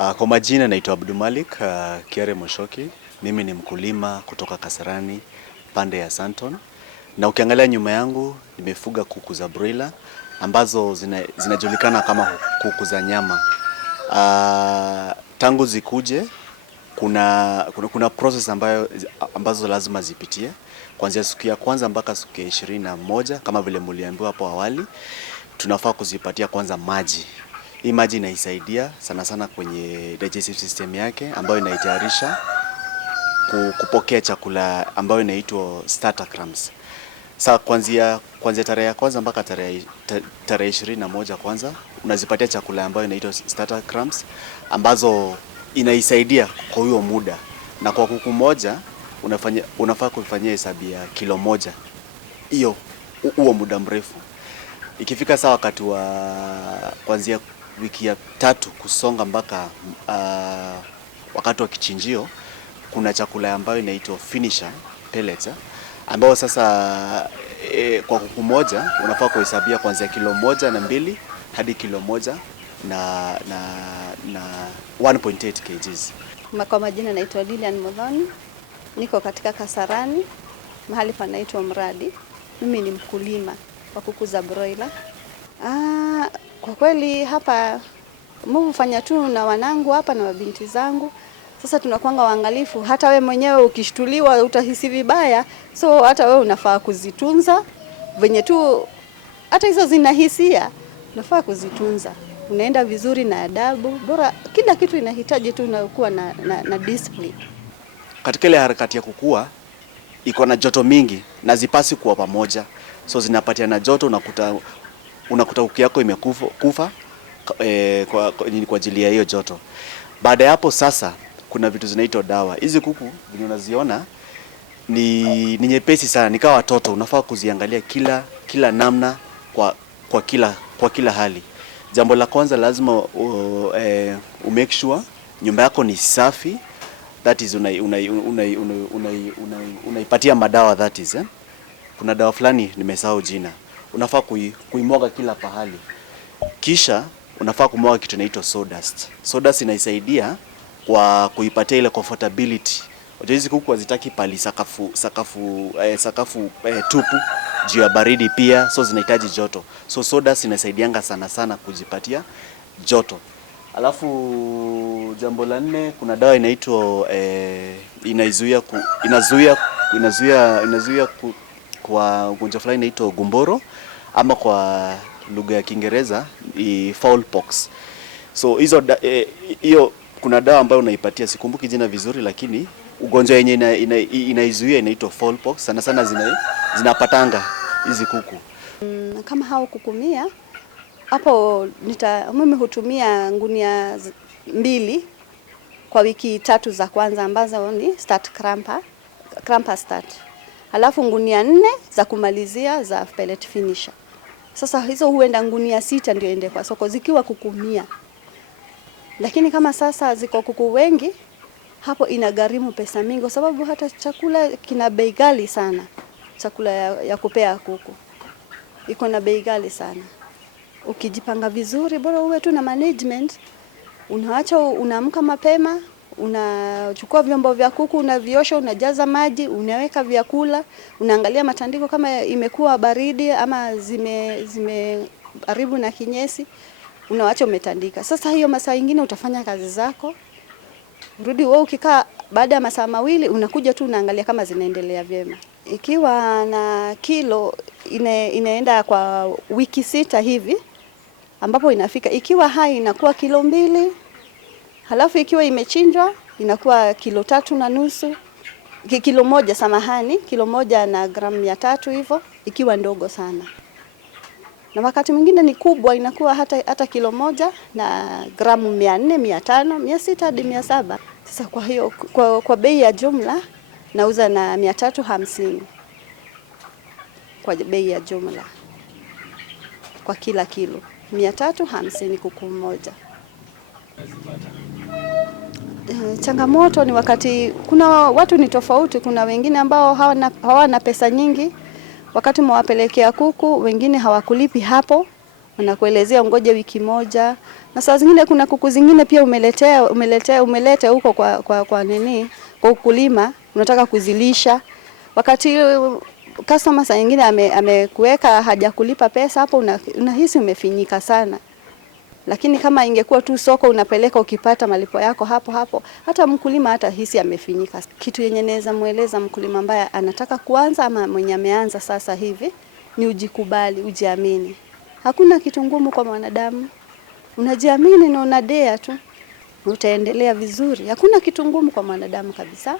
Kwa majina naitwa Abdulmalik Mfugaji. Mimi ni mkulima kutoka Kasarani pande ya Santon. Na ukiangalia nyuma yangu nimefuga kuku za broiler ambazo zinajulikana kama kuku za nyama. Tangu zikuje kuna process ambazo lazima zipitie kuanzia siku ya kwanza mpaka siku ya 21 kama vile mliambiwa hapo awali. Tunafaa kuzipatia kwanza maji. Hii maji inaisaidia sana sana kwenye digestive system yake ambayo inaitayarisha kupokea chakula ambayo inaitwa starter crumbs. Sasa kuanzia tarehe ya kwanza mpaka tarehe 21 kwanza unazipatia chakula ambayo inaitwa starter crumbs ambazo inaisaidia kwa huo muda. Na kwa kuku moja unafaa kufanyia hesabu ya kilo moja. Huo muda mrefu. Ikifika saa wakati wa kuanzia wiki ya 3 kusonga mpaka wakati wa kichinjio, kuna chakula ambayo inaitwa finisher pellets ambayo sasa kwa kuku moja unafaa kuhesabia kuanzia kilo 1.2 hadi kilo 1 na 1.8 kgs. Kwa majina naitwa Mfugaji. Niko katika Kasarani, mahali panaitwa Mradi. Mimi ni mkulima wa kuku za broiler. Kwa kweli hapa mimi hufanya tu na wanangu hapa na mabinti zangu. Sasa tunakuanga waangalifu, hata we mwenyewe ukishtuliwa utahisi vibaya, so hata we unafaa kuzitunza venye tu hata hizo zinahisia, unafaa kuzitunza. Unaenda vizuri na adabu, bora kila kitu inahitaji tu unakuwa na discipline. Katika ile harakati ya kukua iko na joto mingi na zipasi kuwa pamoja. So zinapatiana joto, unakuta kuku yako imekufa kwa ajili ya hiyo joto. Baada ya hapo sasa kuna vitu zinaitwa dawa. Hizi kuku vile unaziona ni nyepesi sana, ni kama watoto. Unafaa kuziangalia kila namna kwa kila hali. Jambo la kwanza lazima make sure nyumba yako ni safi. That is unaipatia madawa that is. Kuna dawa fulani nimesahau jina. Unafaa kuimwaga kila pahali. Kisha unafaa kumwaga kitu inaitwa sawdust. Sawdust inaisaidia kwa kuipatia ile comfortability. Unajua hizi kuku hazitaki pali sakafu tupu juu ya baridi pia, so zinahitaji joto. So sawdust inasaidianga sana kujipatia joto. Alafu jambo la 4 kuna dawa inaitwa inazuia kwa ugonjwa fulani inaitwa gumboro ama kwa lugha ya Kiingereza ni fowl pox. So hiyo kuna dawa ambayo unaipatia, sikumbuki jina vizuri, lakini ugonjwa yenye inaizuia inaitwa fowl pox. Sana zinapatanga hizi kuku. Kama hao kuku 100 hapo mimi hutumia ngunia 2 kwa wiki 3 za kwanza ambazo ni start crumper start. Alafu ngunia 4 za kumalizia za pellet finisher. Sasa hizo huenda ngunia 6 ndio ende kwa soko zikiwa kuku 100. Lakini kama sasa ziko kuku wengi, hapo inagharimu pesa mingi kwa sababu hata chakula kina bei ghali sana. Chakula ya kupea kuku iko na bei ghali sana. Ukijipanga vizuri, bora uwe tu na management, unaamka mapema, unachukua vyombo vya kuku, unaviosha, unajaza maji, unaweka vyakula, unaangalia matandiko kama imekuwa baridi ama zimeharibu na kinyesi, unaacha umetandika. Sasa hiyo masaa mengine utafanya kazi zako. Rudi wewe ukikaa baada ya masaa 2 unakuja tu unaangalia kama zinaendelea vyema. Ikiwa na kilo inaenda kwa wiki 6 hivi ambapo inafika. Ikiwa hai inakuwa kilo 2. Halafu ikiwa imechinjwa inakuwa kilo 3.5. Kilo 1 samahani, kilo 1 na gramu 300 hivyo ikiwa ndogo sana. Na wakati mwingine ni kubwa inakuwa hata kilo 1 na gramu 400, 500, 600 hadi 700. Sasa kwa hiyo kwa bei ya jumla nauza na 350 kwa bei ya jumla kwa kila kilo. 350 kuku mmoja. Changamoto ni wakati kuna watu ni tofauti, kuna wengine ambao hawana pesa nyingi. Wakati mwapelekea kuku, wengine hawakulipi hapo wanakuelezea ngoje wiki moja. Na saa zingine kuna kuku zingine pia umeleta huko kwa nini, kwa ukulima, unataka kuzilisha. Wakati customer saa nyingine amekuweka hajakulipa pesa, hapo unahisi umefinyika sana. Lakini kama ingekuwa tu soko unapeleka ukipata malipo yako hapo, hata mkulima hata hisi amefinyika. Kitu yenye naweza mueleza mkulima ambaye anataka kuanza ama mwenye ameanza sasa hivi ni ujikubali, ujiamini. Hakuna kitu ngumu kwa mwanadamu. Unajiamini na unadea tu, utaendelea vizuri. Hakuna kitu ngumu kwa mwanadamu kabisa.